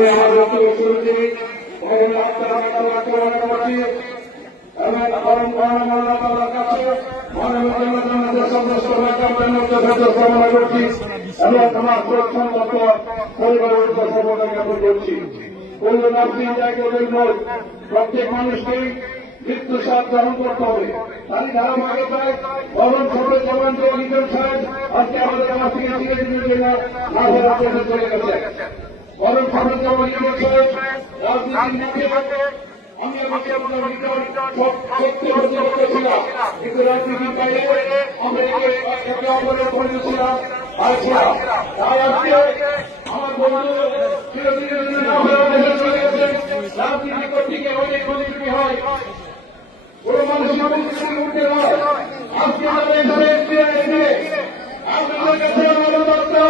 আমি আমার বক্তব্য শুরুতে করছি এবং আল্লাহর কাছে কামনা করছি এবং আমার প্রত্যন্ত পরিবারের সর্বদা জ্ঞাপন করছি। প্রত্যেক মানুষকেই মৃত্যু স্বাদ গ্রহণ করতে হবে। তাই ধারাবাহিকতায় বরং ছোট জবান লিটন সাহেব আজকে আমাদের আমার থেকে দিনের জন্য না চলে গেছে। বরং ছোট জবান লিটন সাহেব রাজনীতির মুখে আমি আমাকে আপনার সত্যি হতে বলেছিলাম, কিন্তু রাজনীতির বাইরে আমরা একে অপরের পরিচিত তাই আজকে আমার বন্ধু চিরদিনের জন্য চলে গেছে। রাজনীতি করতে গিয়ে অনেক পরিস্থিতি হয়, কোনো মানুষ উঠতে হয়। আজকে আমাদের এখানে আপনাদের কাছে আমাদের বার্তা